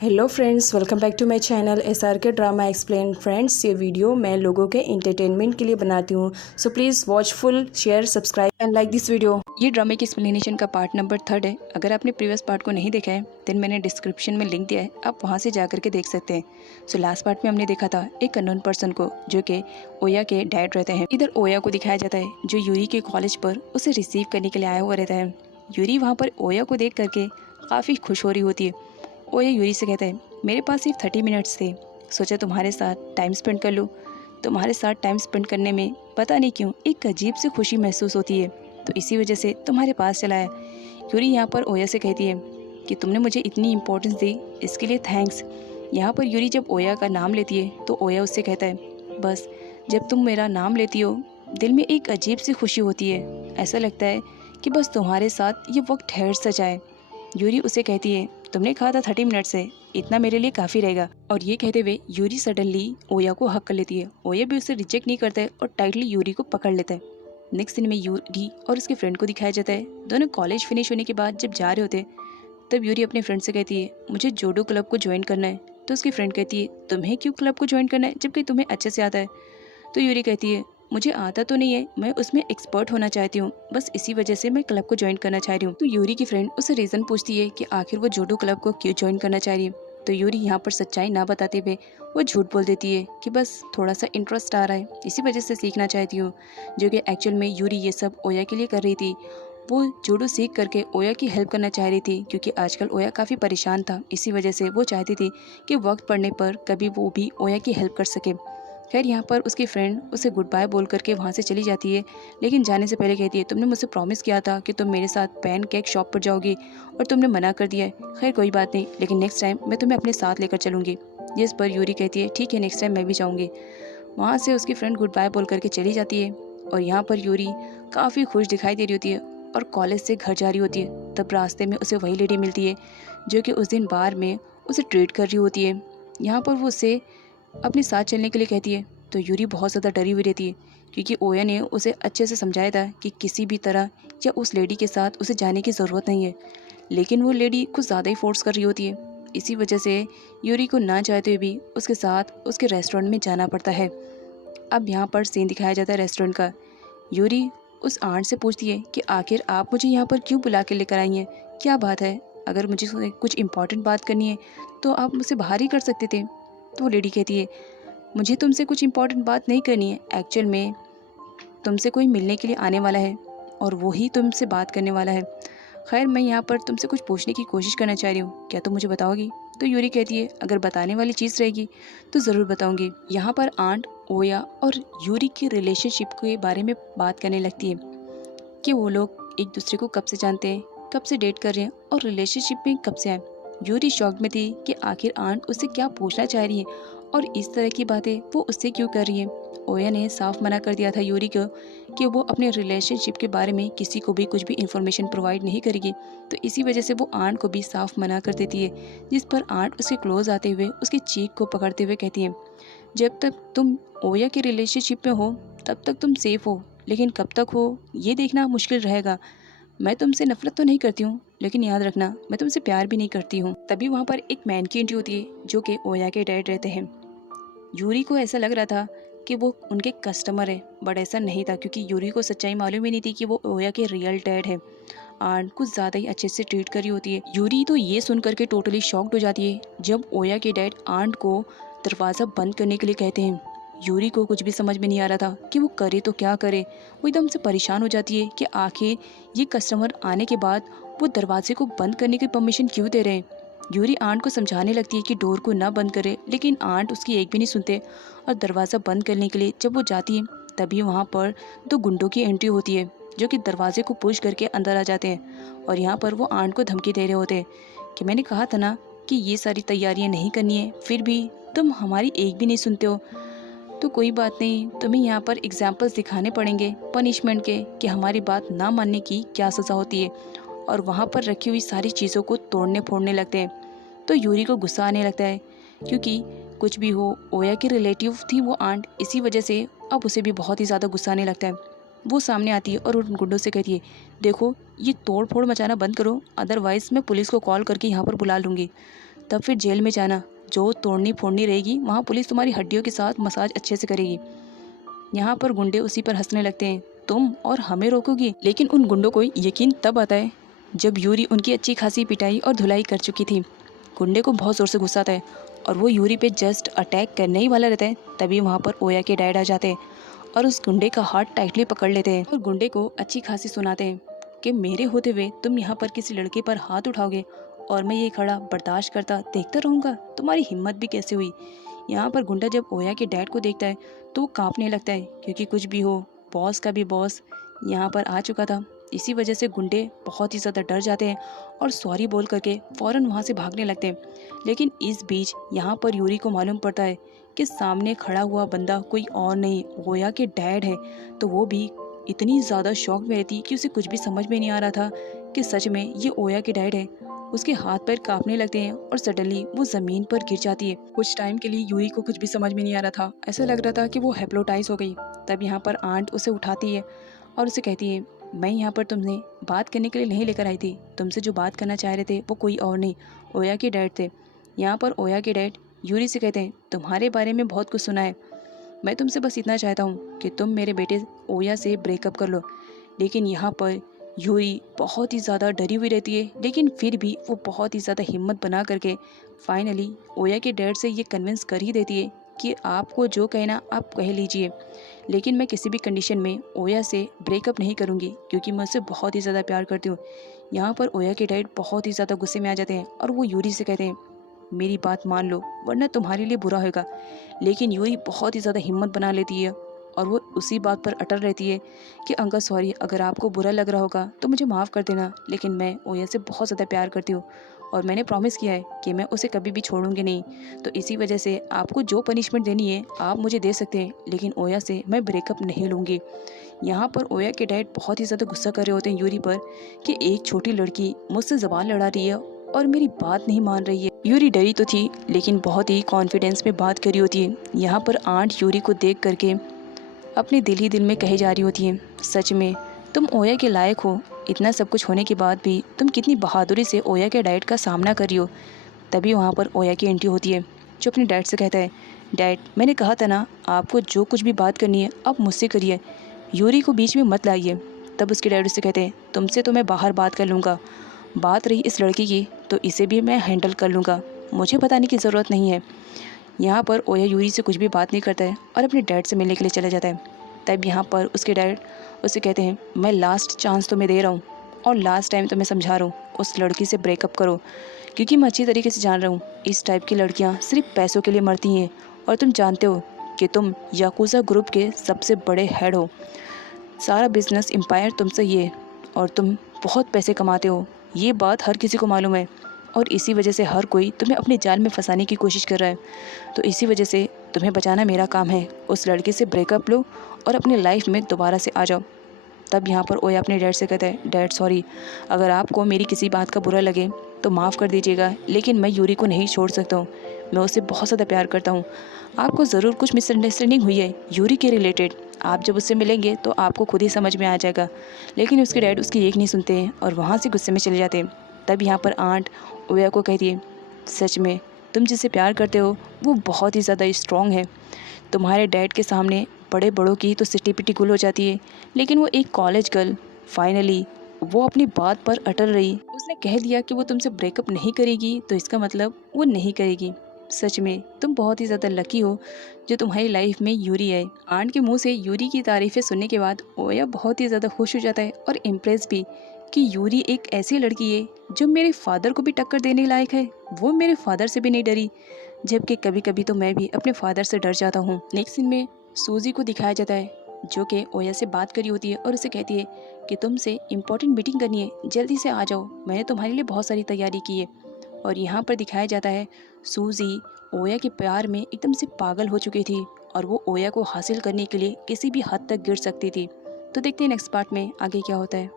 Hello friends, welcome back to my channel SRK drama explain. Friends, ये video मैं लोगों के एंटरटेनमेंट के लिए बनाती हूँ, so please watch full, share, subscribe and like this video. ये ड्रामे की एक्सप्लेनेशन का पार्ट नंबर 3 है। अगर आपने प्रीवियस पार्ट को नहीं देखा है देन मैंने डिस्क्रिप्शन में लिंक दिया है, आप वहाँ से जा करके देख सकते हैं। सो लास्ट पार्ट में हमने देखा था एक अननोन पर्सन को जो कि ओया के डैड रहते हैं। इधर ओया को दिखाया जाता है जो यूरी के कॉलेज पर उसे रिसीव करने के लिए आया हुआ रहता है। यूरी वहाँ पर ओया को देख करके काफ़ी खुश हो रही होती है। ओया यूरी से कहता है, मेरे पास सिर्फ 30 मिनट्स थे, सोचा तुम्हारे साथ टाइम स्पेंड कर लूँ। तुम्हारे साथ टाइम स्पेंड करने में पता नहीं क्यों एक अजीब सी खुशी महसूस होती है, तो इसी वजह से तुम्हारे पास चला है। यूरी यहाँ पर ओया से कहती है कि तुमने मुझे इतनी इम्पोर्टेंस दी, इसके लिए थैंक्स। यहाँ पर यूरी जब ओया का नाम लेती है तो ओया उससे कहता है, बस जब तुम मेरा नाम लेती हो दिल में एक अजीब सी खुशी होती है, ऐसा लगता है कि बस तुम्हारे साथ ये वक्त ठहर सा जाए। यूरी उसे कहती है, तुमने कहा था 30 मिनट से, इतना मेरे लिए काफ़ी रहेगा। और ये कहते हुए यूरी सडनली ओया को हक कर लेती है। ओया भी उसे रिजेक्ट नहीं करता है और टाइटली यूरी को पकड़ लेता है। नेक्स्ट सीन में यूरी और उसके फ्रेंड को दिखाया जाता है। दोनों कॉलेज फिनिश होने के बाद जब जा रहे होते तब यूरी अपने फ्रेंड से कहती है, मुझे जूडो क्लब को ज्वाइन करना है। तो उसकी फ्रेंड कहती है, तुम्हें क्यों क्लब को ज्वाइन करना है जबकि तुम्हें अच्छे से आता है। तो यूरी कहती है, मुझे आता तो नहीं है, मैं उसमें एक्सपर्ट होना चाहती हूँ, बस इसी वजह से मैं क्लब को ज्वाइन करना चाह रही हूँ। तो यूरी की फ्रेंड उससे रीज़न पूछती है कि आखिर वो जूडो क्लब को क्यों ज्वाइन करना चाह रही है। तो यूरी यहाँ पर सच्चाई ना बताते हुए वो झूठ बोल देती है कि बस थोड़ा सा इंटरेस्ट आ रहा है, इसी वजह से सीखना चाहती हूँ। जो कि एक्चुअल में यूरी ये सब ओया के लिए कर रही थी। वो जूडो सीख करके ओया की हेल्प करना चाह रही थी, क्योंकि आजकल ओया काफ़ी परेशान था, इसी वजह से वो चाहती थी कि वक्त पड़ने पर कभी वो भी ओया की हेल्प कर सके। खैर यहाँ पर उसकी फ्रेंड उसे गुड बाय बोल करके वहाँ से चली जाती है, लेकिन जाने से पहले कहती है, तुमने मुझसे प्रॉमिस किया था कि तुम मेरे साथ पैन केक शॉप पर जाओगी और तुमने मना कर दिया है। खैर कोई बात नहीं, लेकिन नेक्स्ट टाइम मैं तुम्हें अपने साथ लेकर चलूँगी। जिस पर यूरी कहती है, ठीक है, नेक्स्ट टाइम मैं भी जाऊँगी। वहाँ से उसकी फ्रेंड गुड बाय बोल करके चली जाती है और यहाँ पर यूरी काफ़ी खुश दिखाई दे रही होती है और कॉलेज से घर जा रही होती है। तब रास्ते में उसे वही लेडी मिलती है जो कि उस दिन बार में उसे ट्रीट कर रही होती है। यहाँ पर वो उससे अपने साथ चलने के लिए कहती है। तो यूरी बहुत ज़्यादा डरी हुई रहती है, क्योंकि ओया ने उसे अच्छे से समझाया था कि किसी भी तरह या उस लेडी के साथ उसे जाने की ज़रूरत नहीं है, लेकिन वो लेडी कुछ ज़्यादा ही फोर्स कर रही होती है। इसी वजह से यूरी को ना चाहते हुए भी उसके साथ उसके रेस्टोरेंट में जाना पड़ता है। अब यहाँ पर सीन दिखाया जाता है रेस्टोरेंट का। यूरी उस आंट से पूछती है कि आखिर आप मुझे यहाँ पर क्यों बुला के लेकर आई हैं, क्या बात है? अगर मुझे कुछ इंपॉर्टेंट बात करनी है तो आप मुझसे बाहर ही कर सकते थे। तो वो लेडी कहती है, मुझे तुमसे कुछ इंपॉर्टेंट बात नहीं करनी है, एक्चुअल में तुमसे कोई मिलने के लिए आने वाला है और वो ही तुमसे बात करने वाला है। खैर मैं यहाँ पर तुमसे कुछ पूछने की कोशिश करना चाह रही हूँ, क्या तुम मुझे बताओगी? तो यूरी कहती है, अगर बताने वाली चीज़ रहेगी तो ज़रूर बताऊँगी। यहाँ पर आंट ओया और यूरी के रिलेशनशिप के बारे में बात करने लगती है कि वो लोग एक दूसरे को कब से जानते हैं, कब से डेट कर रहे हैं और रिलेशनशिप में कब से आए। यूरी शॉक्ड में थी कि आखिर आंट उससे क्या पूछना चाह रही है और इस तरह की बातें वो उससे क्यों कर रही है। ओया ने साफ मना कर दिया था यूरी को कि वो अपने रिलेशनशिप के बारे में किसी को भी कुछ भी इंफॉर्मेशन प्रोवाइड नहीं करेगी, तो इसी वजह से वो आंट को भी साफ मना कर देती है। जिस पर आंट उसके क्लोज आते हुए उसकी चीख को पकड़ते हुए कहती है, जब तक तुम ओया के रिलेशनशिप में हो तब तक तुम सेफ हो, लेकिन कब तक हो ये देखना मुश्किल रहेगा। मैं तुमसे नफरत तो नहीं करती हूँ, लेकिन याद रखना मैं तुमसे प्यार भी नहीं करती हूँ। तभी वहाँ पर एक मैन की एंट्री होती है जो कि ओया के डैड रहते हैं। यूरी को ऐसा लग रहा था कि वो उनके कस्टमर है, बट ऐसा नहीं था, क्योंकि यूरी को सच्चाई मालूम ही नहीं थी कि वो ओया के रियल डैड है। आंट कुछ ज़्यादा ही अच्छे से ट्रीट कर रही होती है। यूरी तो ये सुन करके टोटली शॉक्ड हो जाती है जब ओया के डैड आंट को दरवाज़ा बंद करने के लिए कहते हैं। यूरी को कुछ भी समझ में नहीं आ रहा था कि वो करे तो क्या करे। वो एकदम से परेशान हो जाती है कि आखिर ये कस्टमर आने के बाद वो दरवाजे को बंद करने की परमिशन क्यों दे रहे हैं। यूरी आंट को समझाने लगती है कि डोर को ना बंद करे, लेकिन आंट उसकी एक भी नहीं सुनते और दरवाज़ा बंद करने के लिए जब वो जाती है तभी वहाँ पर 2 गुंडों की एंट्री होती है जो कि दरवाजे को पुश करके अंदर आ जाते हैं। और यहाँ पर वो आंट को धमकी दे रहे होते हैं कि मैंने कहा था ना कि ये सारी तैयारियाँ नहीं करनी है, फिर भी तुम हमारी एक भी नहीं सुनते हो। तो कोई बात नहीं, तुम्हें यहाँ पर एग्जाम्पल्स दिखाने पड़ेंगे पनिशमेंट के कि हमारी बात ना मानने की क्या सज़ा होती है। और वहाँ पर रखी हुई सारी चीज़ों को तोड़ने फोड़ने लगते हैं। तो यूरी को गुस्सा आने लगता है, क्योंकि कुछ भी हो ओया की रिलेटिव थी वो आंट, इसी वजह से अब उसे भी बहुत ही ज़्यादा गुस्सा आने लगता है। वो सामने आती है और उन गुंडों से कहती है, देखो ये तोड़ फोड़ मचाना बंद करो, अदरवाइज़ मैं पुलिस को कॉल करके यहाँ पर बुला लूँगी। तब फिर जेल में जाना, जो तोड़नी फोड़नी रहेगी वहाँ पुलिस तुम्हारी हड्डियों के साथ मसाज अच्छे से करेगी। यहाँ पर गुंडे उसी पर हंसने लगते हैं, तुम और हमें रोकोगी। लेकिन उन गुंडों को यकीन तब आता है जब यूरी उनकी अच्छी खासी पिटाई और धुलाई कर चुकी थी। गुंडे को बहुत ज़ोर से गुस्सा आता है और वो यूरी पे जस्ट अटैक करने ही वाला रहता है, तभी वहाँ पर ओया के डैड आ जाते हैं और उस गुंडे का हाथ टाइटली पकड़ लेते हैं और गुंडे को अच्छी खासी सुनाते हैं कि मेरे होते हुए तुम यहाँ पर किसी लड़के पर हाथ उठाओगे और मैं ये खड़ा बर्दाश्त करता देखता रहूँगा, तुम्हारी हिम्मत भी कैसे हुई। यहाँ पर गुंडा जब ओया के डैड को देखता है तो वो काँपने लगता है, क्योंकि कुछ भी हो बॉस का भी बॉस यहाँ पर आ चुका था। इसी वजह से गुंडे बहुत ही ज़्यादा डर जाते हैं और सॉरी बोल करके फ़ौरन वहाँ से भागने लगते हैं। लेकिन इस बीच यहाँ पर यूरी को मालूम पड़ता है कि सामने खड़ा हुआ बंदा कोई और नहीं ओया के डैड है। तो वो भी इतनी ज़्यादा शॉक में रहती कि उसे कुछ भी समझ में नहीं आ रहा था कि सच में ये ओया के डैड है। उसके हाथ पैर कांपने लगते हैं और सडनली वो ज़मीन पर गिर जाती है। कुछ टाइम के लिए यूरी को कुछ भी समझ में नहीं आ रहा था, ऐसा लग रहा था कि वो हेप्नोटाइज हो गई। तब यहाँ पर आंट उसे उठाती है और उसे कहती है, मैं यहाँ पर तुमने बात करने के लिए नहीं लेकर आई थी, तुमसे जो बात करना चाह रहे थे वो कोई और नहीं ओया के डैड थे। यहाँ पर ओया के डैड यूरी से कहते हैं, तुम्हारे बारे में बहुत कुछ सुना है, मैं तुमसे बस इतना चाहता हूँ कि तुम मेरे बेटे ओया से ब्रेकअप कर लो। लेकिन यहाँ पर यूरी बहुत ही ज़्यादा डरी हुई रहती है, लेकिन फिर भी वो बहुत ही ज़्यादा हिम्मत बना करके फाइनली ओया के डैड से ये कन्विंस कर ही देती है कि आपको जो कहना आप कह लीजिए, लेकिन मैं किसी भी कंडीशन में ओया से ब्रेकअप नहीं करूँगी, क्योंकि मैं उससे बहुत ही ज़्यादा प्यार करती हूँ। यहाँ पर ओया के डैड बहुत ही ज़्यादा गुस्से में आ जाते हैं और वो यूरी से कहते हैं, मेरी बात मान लो वरना तुम्हारे लिए बुरा होगा। लेकिन यूरी बहुत ही ज़्यादा हिम्मत बना लेती है और वो उसी बात पर अटल रहती है कि अंकल सॉरी, अगर आपको बुरा लग रहा होगा तो मुझे माफ़ कर देना, लेकिन मैं ओया से बहुत ज़्यादा प्यार करती हूँ और मैंने प्रॉमिस किया है कि मैं उसे कभी भी छोड़ूंगी नहीं। तो इसी वजह से आपको जो पनिशमेंट देनी है आप मुझे दे सकते हैं, लेकिन ओया से मैं ब्रेकअप नहीं लूँगी। यहाँ पर ओया के डैड बहुत ही ज़्यादा गुस्सा कर रहे होते हैं यूरी पर कि एक छोटी लड़की मुझसे ज़बान लड़ा रही है और मेरी बात नहीं मान रही है। यूरी डरी तो थी लेकिन बहुत ही कॉन्फिडेंस में बात करी होती है। यहाँ पर आंट यूरी को देख करके अपने दिल ही दिल में कही जा रही होती है, सच में तुम ओया के लायक हो, इतना सब कुछ होने के बाद भी तुम कितनी बहादुरी से ओया के डैड का सामना कर रही हो। तभी वहाँ पर ओया की एंट्री होती है जो अपने डैड से कहता है, डैड मैंने कहा था ना आपको जो कुछ भी बात करनी है आप मुझसे करिए, यूरी को बीच में मत लाइए। तब उसके डैड उससे कहते हैं, तुमसे तो मैं बाहर बात कर लूँगा, बात रही इस लड़की की तो इसे भी मैं हैंडल कर लूँगा, मुझे बताने की ज़रूरत नहीं है। यहाँ पर ओया यूरी से कुछ भी बात नहीं करता है और अपने डैड से मिलने के लिए चला जाता है। तब यहाँ पर उसके डैड उसे कहते हैं, मैं लास्ट चांस तुम्हें दे रहा हूँ और लास्ट टाइम तुम्हें समझा रहा हूँ, उस लड़की से ब्रेकअप करो, क्योंकि मैं अच्छी तरीके से जान रहा हूँ इस टाइप की लड़कियाँ सिर्फ पैसों के लिए मरती हैं और तुम जानते हो कि तुम याकूज़ा ग्रुप के सबसे बड़े हेड हो, सारा बिजनेस एम्पायर तुमसे ही है और तुम बहुत पैसे कमाते हो, ये बात हर किसी को मालूम है और इसी वजह से हर कोई तुम्हें अपने जाल में फंसाने की कोशिश कर रहा है। तो इसी वजह से तुम्हें बचाना मेरा काम है, उस लड़के से ब्रेकअप लो और अपनी लाइफ में दोबारा से आ जाओ। तब यहाँ पर ओया अपने डैड से कहता है, डैड सॉरी, अगर आपको मेरी किसी बात का बुरा लगे तो माफ़ कर दीजिएगा, लेकिन मैं यूरी को नहीं छोड़ सकता हूँ, मैं उससे बहुत ज़्यादा प्यार करता हूँ। आपको ज़रूर कुछ मिसअंडरस्टैंडिंग हुई है यूरी के रिलेटेड, आप जब उससे मिलेंगे तो आपको खुद ही समझ में आ जाएगा। लेकिन उसके डैड उसकी एक नहीं सुनते हैं और वहाँ से गुस्से में चले जाते हैं। तब यहाँ पर आंट ओया को कहती है, सच में तुम जिससे प्यार करते हो वो बहुत ही ज़्यादा स्ट्रॉन्ग है, तुम्हारे डैड के सामने बड़े बड़ों की तो सिटी पिटी गुल हो जाती है, लेकिन वो एक कॉलेज गर्ल फाइनली वो अपनी बात पर अटल रही, उसने कह दिया कि वो तुमसे ब्रेकअप नहीं करेगी तो इसका मतलब वो नहीं करेगी। सच में तुम बहुत ही ज़्यादा लकी हो जो तुम्हारी लाइफ में यूरी है। आंट के मुंह से यूरी की तारीफ़ें सुनने के बाद ओया बहुत ही ज़्यादा खुश हो जाता है और इम्प्रेस भी कि यूरी एक ऐसी लड़की है जो मेरे फादर को भी टक्कर देने लायक है, वो मेरे फादर से भी नहीं डरी, जबकि कभी कभी तो मैं भी अपने फादर से डर जाता हूँ। नेक्स्ट सीन में सूजी को दिखाया जाता है जो कि ओया से बात करी होती है और उसे कहती है कि तुमसे इम्पोर्टेंट मीटिंग करनी है, जल्दी से आ जाओ, मैंने तुम्हारे लिए बहुत सारी तैयारी की है। और यहाँ पर दिखाया जाता है सूजी ओया के प्यार में एकदम से पागल हो चुकी थी और वो ओया को हासिल करने के लिए किसी भी हद तक गिर सकती थी। तो देखते हैं नेक्स्ट पार्ट में आगे क्या होता है।